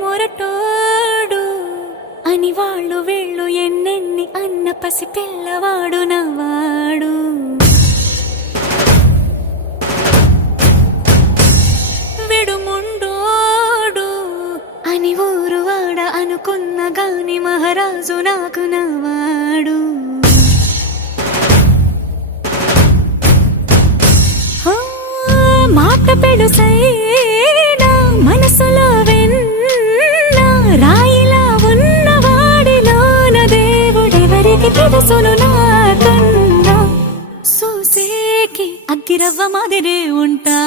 మొరటు మొరటోడు అని వాళ్ళు వీళ్ళు ఎన్నెన్ని అన్న పసి పిల్లవాడు నవ్వాడు. విడుముండోడు అని ఊరు వాడ అనుకున్న గాని మహారాజు నాకు నవ్వాడు. మాట పెడుసైనా మనసులో వెన్న రాయిలా ఉన్నవాడిలోన దేవుడెవరికి తెలుసును నాకన్నా. సూసేకి అగ్గిరవ్వ మాదిరే ఉంటా